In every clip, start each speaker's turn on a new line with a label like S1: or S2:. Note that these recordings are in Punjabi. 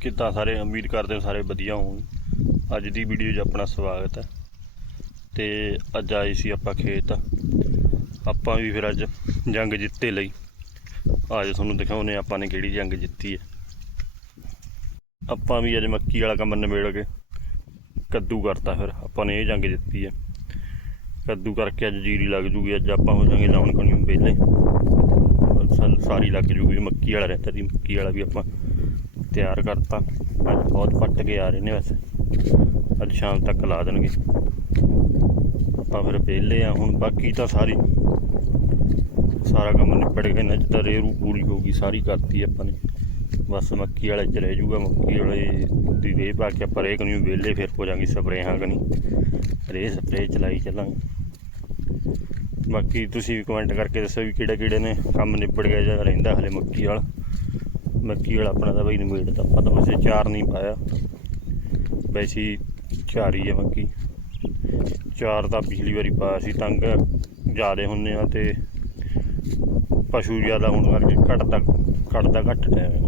S1: ਕਿੱਦਾਂ ਸਾਰੇ ਉਮੀਦ ਕਰਦੇ ਹਾਂ ਸਾਰੇ ਵਧੀਆ ਹੋਣ ਅੱਜ ਦੀ ਵੀਡੀਓ 'ਚ ਆਪਣਾ ਸਵਾਗਤ ਹੈ। ਤੇ ਅੱਜ ਆਏ ਸੀ ਆਪਾਂ ਖੇਤ। ਆਪਾਂ ਵੀ ਫਿਰ ਅੱਜ ਜੰਗ ਜਿੱਤੇ ਲਈ। ਅੱਜ ਤੁਹਾਨੂੰ ਦਿਖਾਉਨੇ ਆਪਾਂ ਨੇ ਕਿਹੜੀ ਜੰਗ ਜਿੱਤੀ ਹੈ। ਆਪਾਂ ਵੀ ਅੱਜ ਮੱਕੀ ਵਾਲਾ ਕੰਮ ਨਿਬੇੜ ਕੇ ਕੱਦੂ ਕਰਤਾ ਫਿਰ। ਆਪਾਂ ਨੇ ਇਹ ਜੰਗ ਜਿੱਤੀ ਹੈ। ਕੱਦੂ ਕਰਕੇ ਅੱਜ ਜੀਰੀ ਲੱਗ ਜੂਗੀ। ਅੱਜ ਆਪਾਂ ਹੋ ਜਾਾਂਗੇ ਲਾਉਣ ਕਣੀ ਵੇਲੇ। ਸਲ- ਸਾਰੀ ਲੱਗ ਜੂਗੀ ਮੱਕੀ ਵਾਲਾ ਰਹਿਤਾ ਦੀ ਮੱਕੀ ਵਾਲਾ ਵੀ ਆਪਾਂ ਤਿਆਰ ਕਰਤਾ। ਅੱਜ ਬਹੁਤ ਪੱਟ ਕੇ ਆ ਰਹੇ ਨੇ ਵੈਸੇ। ਅੱਜ ਸ਼ਾਮ ਤੱਕ ਲਾ ਦੇਣਗੇ। ਆਪਾਂ ਫਿਰ ਵਿਹਲੇ ਆ, ਹੁਣ ਬਾਕੀ ਤਾਂ ਸਾਰੀ ਸਾਰਾ ਕੰਮ ਨਿਪਟ ਗਿਆ ਨਾ ਜਿੱਦਾਂ ਰੇਰੂ ਪੂਰੀ ਹੋ ਗਈ, ਸਾਰੀ ਕਰਤੀ ਆਪਾਂ ਨੇ। ਬਸ ਮੱਕੀ ਵਾਲੇ ਚ ਰਹਿ ਜੂਗਾ, ਮੱਕੀ ਵਾਲੇ ਦੀ ਰੇਹ ਪਾ ਕੇ ਆਪਾਂ ਰੇਹ ਕਨੀ ਵਿਹਲੇ, ਫਿਰ ਹੋ ਜਾਾਂਗੇ ਸਪਰੇਹਾਂ ਕਨੀ। ਰੇਹ ਸਪਰੇ ਚਲਾਈ ਚੱਲਾਂਗੇ। ਬਾਕੀ ਤੁਸੀਂ ਵੀ ਕਮੈਂਟ ਕਰਕੇ ਦੱਸੋ ਵੀ ਕਿਹੜੇ ਕਿਹੜੇ ਨੇ, ਕੰਮ ਨਿਬੜ ਗਿਆ ਜਾਂ ਰਹਿੰਦਾ ਹਲੇ ਮੱਕੀ ਵਾਲਾ। ਮੱਕੀ ਵਾਲਾ ਆਪਣਾ ਤਾਂ ਬਈ ਨਿਬੇੜ ਤਾਂ। ਆਪਾਂ ਤਾਂ ਵੈਸੇ ਚਾਰ ਨਹੀਂ ਪਾਇਆ। ਵੈਸੇ ਹੀ ਚਾਰ ਹੈ ਮੱਕੀ ਚਾਰ ਤਾਂ ਪਿਛਲੀ ਵਾਰੀ ਪਾਇਆ ਸੀ, ਤੰਗ ਜ਼ਿਆਦੇ ਹੁੰਨੇ ਆ ਤੇ ਪਸ਼ੂ ਜ਼ਿਆਦਾ ਹੋਣ ਕਰਕੇ ਘਟਦਾ ਘਟਦਾ ਘੱਟ ਟਾਈਮ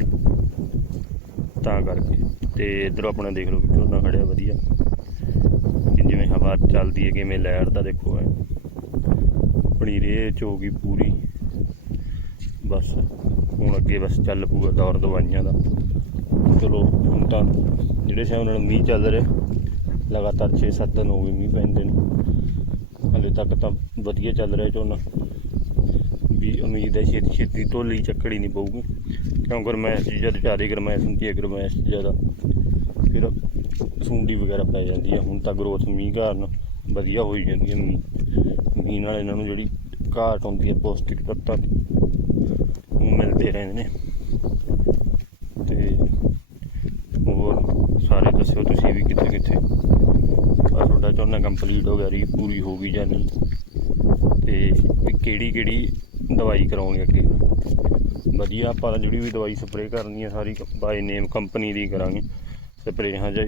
S1: ਤਾਂ ਕਰਕੇ। ਤੇ ਇਧਰ ਆਪਣਾ ਦੇਖ ਲਓ ਵੀ ਝੋਨਾ ਖੜਿਆ ਵਧੀਆ। ਕਿ ਜਿਵੇਂ ਹਵਾ ਚੱਲਦੀ ਹੈ, ਕਿਵੇਂ ਲਹਿਰ ਦਾ ਦੇਖੋ ਐ। ਆਪਣੀ ਰੇਹ ਚ ਹੋ ਗਈ ਪੂਰੀ। ਬਸ। ਹੁਣ ਅੱਗੇ ਬਸ ਚੱਲ ਪੂਗਾ ਦੌਰ ਦਵਾਈਆਂ ਦਾ। ਚਲੋ, ਹੁਣ ਤਾਂ ਜਿਹੜੇ ਹਿਸਾਬ ਨਾਲ ਮੀਂਹ ਚੱਲ ਰਿਹਾ, ਲਗਾਤਾਰ 6-7 ਦਿਨ ਹੋ ਗਏ ਮੀਂਹ ਪੈਂਦੇ ਨੇ। ਹਲੇ ਤੱਕ ਤਾਂ ਵਧੀਆ ਚੱਲ ਰਿਹਾ ਝੋਨਾ। ਵੀ ਉਮੀਦ ਹੈ ਛੇਤੀ ਛੇਤੀ ਢੋਲੀ ਚੱਕੜੀ ਨਹੀਂ ਪਊਗੀ। ਕਿਉਂ ਗਰਮੈਸ਼ ਜਦ ਜ਼ਿਆਦਾ ਗਰਮੈਸ਼ ਹੁੰਦੀ ਹੈ, ਗਰਮੈਸ਼ ਜ਼ਿਆਦਾ। ਫਿਰ ਸੁੰਡੀ ਵਗੈਰਾ ਪੈ ਜਾਂਦੀ ਹੈ। ਹੁਣ ਤਾਂ ਗਰੋਥ ਮੀਂਹ ਕਾਰਨ ਵਧੀਆ ਹੋਈ ਜਾਂਦੀ ਹੈ ਮੀਂਹ। ਮੀਂਹ ਨਾਲ ਇਹਨਾਂ ਨੂੰ ਜਿਹੜੀ ਘਾਟ ਹੁੰਦੀ ਹੈ, ਪੌਸ਼ਟਿਕ ਤੱਤਾਂ ਦੀ। ਉਹ ਮਿਲਦੇ ਰਹਿੰਦੇ ਨੇ। ਤੇ ਹੋਰ ਸਾਰੇ ਦੱਸਿਓ ਤੁਸੀਂ ਵੀ ਕਿੱਥੇ ਕਿੱਥੇ? ਆ ਤੁਹਾਡਾ ਝੋਨਾ ਕੰਪਲੀਟ ਹੋ ਗਿਆ ਰੀ ਪੂਰੀ ਹੋ ਗਈ ਜਾਂ ਨਹੀਂ? ਤੇ ਵੀ ਕਿਹੜੀ ਕਿਹੜੀ ਦਵਾਈ ਕਰਾਉਂਗੇ ਅੱਗੇ? ਵਧੀਆ ਆਪਾਂ ਜਿਹੜੀ ਵੀ ਦਵਾਈ ਸਪਰੇਅ ਕਰਨੀ ਹੈ ਸਾਰੀ ਬਾਈ ਨੇਮ ਕੰਪਨੀ ਦੀ ਕਰਾਂਗੇ। ਸਪਰੇਅ ਹਾਂ ਜਾਂ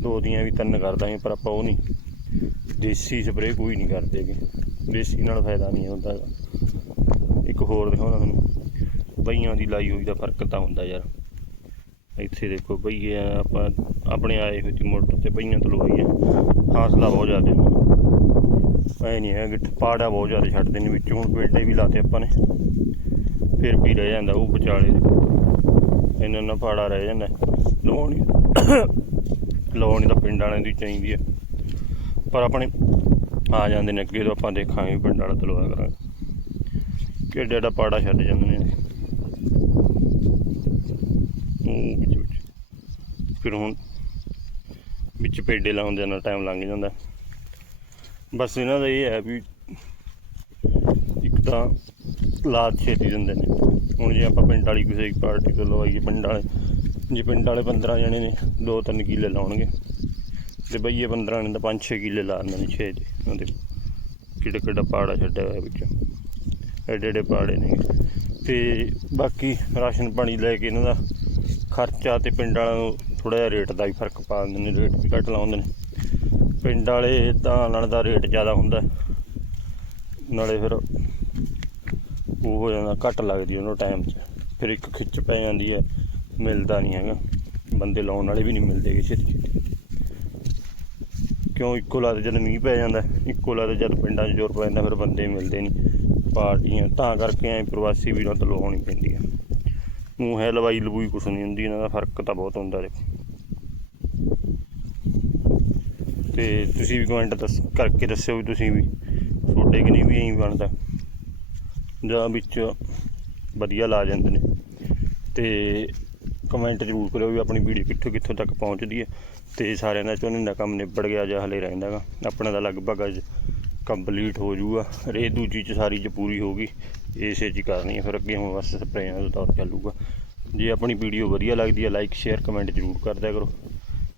S1: ਦੋ ਦੀਆਂ ਵੀ ਤਿੰਨ ਕਰ ਦਾਂਗੇ, ਪਰ ਆਪਾਂ ਉਹ ਨਹੀਂ। ਦੇਸੀ ਸਪਰੇਅ ਕੋਈ ਨਹੀਂ ਕਰਦੇ ਦੇਸੀ ਨਾਲ ਫਾਇਦਾ ਨਹੀਂ ਹੁੰਦਾ ਇੱਕ ਹੋਰ ਦਿਖਾਉਣਾ ਤੁਹਾਨੂੰ। ਬਈਆਂ ਦੀ ਲਾਈ ਹੋਈ ਦਾ ਫ਼ਰਕ ਤਾਂ ਹੁੰਦਾ ਯਾਰ। ਇੱਥੇ ਦੇਖੋ ਬਈਏ ਆਪਾਂ ਆਪਣੇ ਆਏ ਹੋਏ ਮੋਟਰ ਤੇ ਬਈਆਂ ਤੋਂ ਲਵਾਈਆਂ ਹੈ। ਹਾਸਲਾ ਬਹੁਤ ਜ਼ਿਆਦਾ। ਹੈ ਐ ਨਹੀਂ ਹੈ ਕਿ ਪਾੜਾ ਬਹੁਤ ਜ਼ਿਆਦਾ ਛੱਡਦੇ ਨੇ ਵਿੱਚ। ਹੁਣ ਪੇਡੇ ਵੀ ਲਾਤੇ ਆਪਾਂ ਨੇ। ਫਿਰ ਵੀ ਰਹਿ ਜਾਂਦਾ ਉਹ ਵਿਚਾਲੇ ਦੇ ਇਹਨਾਂ ਨਾਲ ਪਾੜਾ ਰਹਿ ਜਾਂਦਾ। ਲਵਾਉਣੀ ਲਵਾਉਣੀ ਤਾਂ ਪਿੰਡ ਵਾਲਿਆਂ ਦੀ ਚਾਹੀਦੀ ਹੈ। ਪਰ ਆਪਣੇ ਆ ਜਾਂਦੇ ਨੇ ਅੱਗੇ ਤੋਂ ਆਪਾਂ ਦੇਖਾਂਗੇ ਵੀ ਪਿੰਡ ਵਾਲਾ ਤਲਵਾ ਕਰਾਂਗੇ। ਕਿੱਡਾ ਏਡਾ ਪਾੜਾ ਛੱਡ ਜਾਂਦੇ ਨੇ ਉਹ ਵਿੱਚ ਵਿੱਚ। ਫਿਰ ਹੁਣ ਵਿੱਚ ਪੇਡੇ ਲਾਉਂਦੇ ਨਾਲ ਟਾਈਮ ਲੰਘ ਜਾਂਦਾ। ਬਸ ਇਹਨਾਂ ਦਾ ਇਹ ਹੈ ਵੀ ਇੱਕ ਤਾਂ ਲਾਤ ਛੇਤੀ ਦਿੰਦੇ ਨੇ। ਹੁਣ ਜੇ ਆਪਾਂ ਪਿੰਡ ਵਾਲੀ ਕਿਸੇ ਪਾਰਟੀ ਤੋਂ ਲਵਾਈਏ, ਪਿੰਡ ਵਾਲੇ ਜੇ ਪਿੰਡ ਵਾਲੇ 15 ਜਣੇ ਨੇ 2-3 ਕਿੱਲੇ ਲਾਉਣਗੇ। ਤੇ ਬਈਏ 15 ਨੇ ਤਾਂ 5-6 ਕਿੱਲੇ ਲਾ ਦਿੰਦੇ ਨੇ 6 ਦੇ ਉਹਦੇ ਕਿਹੜਾ ਕਿਹੜਾ ਪਾੜਾ ਛੱਡਿਆ ਹੋਇਆ ਵਿੱਚ। ਐਡੇ ਐਡੇ ਪਾੜੇ ਨੇ। ਤੇ ਬਾਕੀ ਰਾਸ਼ਨ ਪਾਣੀ ਲੈ ਕੇ ਇਹਨਾਂ ਦਾ ਖਰਚਾ ਤੇ ਪਿੰਡ ਵਾਲਿਆਂ ਨੂੰ ਥੋੜਾ ਜਿਹਾ ਰੇਟ ਦਾ ਵੀ ਫ਼ਰਕ ਪਾ ਦਿੰਦੇ ਨੇ, ਰੇਟ ਵੀ ਘੱਟ ਲਾਉਂਦੇ ਨੇ। ਪਿੰਡ ਵਾਲੇ ਤਾਂ ਨਾਲ ਦਾ ਰੇਟ ਜ਼ਿਆਦਾ ਹੁੰਦਾ, ਨਾਲੇ ਫਿਰ ਉਹ ਹੋ ਜਾਂਦਾ, ਘੱਟ ਲੱਗਦੀ ਉਹਨੂੰ ਟਾਈਮ 'ਚ। ਫਿਰ ਇੱਕ ਖਿੱਚ ਪੈ ਜਾਂਦੀ ਹੈ, ਮਿਲਦਾ ਨਹੀਂ ਹੈਗਾ। ਬੰਦੇ ਲਾਉਣ ਵਾਲੇ ਵੀ ਨਹੀਂ ਮਿਲਦੇ ਗੇ ਛੇਤੀ ਛੇਤੀ ਕਿਉਂ, ਇੱਕੋ ਲਾਦੇ ਜਦ ਮੀਂਹ ਪੈ ਜਾਂਦਾ, ਇੱਕੋ ਲਾਦੇ ਜਦ ਪਿੰਡਾਂ 'ਚ ਜ਼ੋਰ ਪੈ ਜਾਂਦਾ, ਫਿਰ ਬੰਦੇ ਮਿਲਦੇ ਨਹੀਂ। ਪਾਰਟੀਆਂ, ਤਾਂ ਕਰਕੇ ਐ ਪ੍ਰਵਾਸੀ ਵੀਰਾਂ ਤੋਂ ਲਵਾਉਣੀ ਪੈਂਦੀ ਹੈ ਮੂੰਹ ਹੈ ਲਵਾਈ ਲਵੂਈ ਕੁਛ ਨਹੀਂ ਹੁੰਦੀ, ਇਹਨਾਂ ਦਾ ਫ਼ਰਕ ਤਾਂ ਬਹੁਤ ਹੁੰਦਾ, ਦੇਖੋ। ਤੇ ਤੁਸੀਂ ਵੀ ਕਮੈਂਟ ਦੱਸ, ਕਰਕੇ ਦੱਸਿਓ ਵੀ ਤੁਸੀਂ ਵੀ, ਤੁਹਾਡੇ ਕਿ ਨਹੀਂ ਵੀ ਐਂ ਬਣਦਾ। ਜਾਂ ਵਿੱਚ ਵਧੀਆ ਲਾ ਜਾਂਦੇ ਨੇ। ਤੇ ਕਮੈਂਟ ਜ਼ਰੂਰ ਕਰਿਓ ਵੀ ਆਪਣੀ ਵੀਡੀਓ ਕਿੱਥੋਂ ਕਿੱਥੋਂ ਤੱਕ ਪਹੁੰਚਦੀ ਹੈ। ਤੇ ਸਾਰਿਆਂ ਦਾ ਝੋਨੇ ਦਾ ਕੰਮ ਨਿਬੜ ਗਿਆ ਜਾਂ ਹਲੇ ਰਹਿੰਦਾ ਗਾ। ਆਪਣਾ ਤਾਂ ਲਗਭਗ ਅੱਜ ਕੰਪਲੀਟ ਹੋ ਜਾਊਗਾ। ਰੇ ਦੂਜੀ ਚ ਸਾਰੀ ਚ ਪੂਰੀ ਹੋ ਗਈ। ਇਸੇ ਚ ਕਰਨੀ ਹੈ, ਫਿਰ ਅੱਗੇ ਹੁਣ ਬਸ ਸਪਰੇਆਂ ਦਾ ਦੌਰ ਚੱਲੂਗਾ। ਜੇ ਆਪਣੀ ਵੀਡੀਓ ਵਧੀਆ ਲੱਗਦੀ ਹੈ ਲਾਈਕ ਸ਼ੇਅਰ ਕਮੈਂਟ ਜ਼ਰੂਰ ਕਰ ਦਿਆ ਕਰੋ।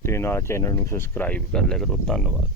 S1: ਤੇ ਨਾਲ ਚੈਨਲ ਨੂੰ ਸਬਸਕ੍ਰਾਈਬ ਕਰ ਲਿਆ ਕਰੋ। ਧੰਨਵਾਦ।